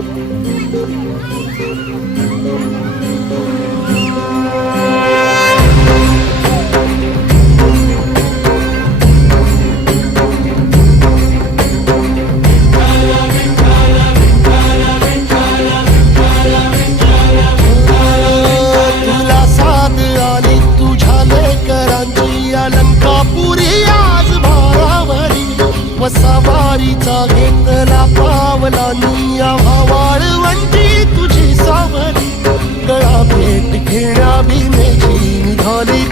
तुला साथ आली तुझ्या लेकरांची अलंकापुरी आज भारावरी वसावारीचा घेतला पावलांनी वाळवंटी तुझी सावली गळा भेट घेण्या भीमेची निघाली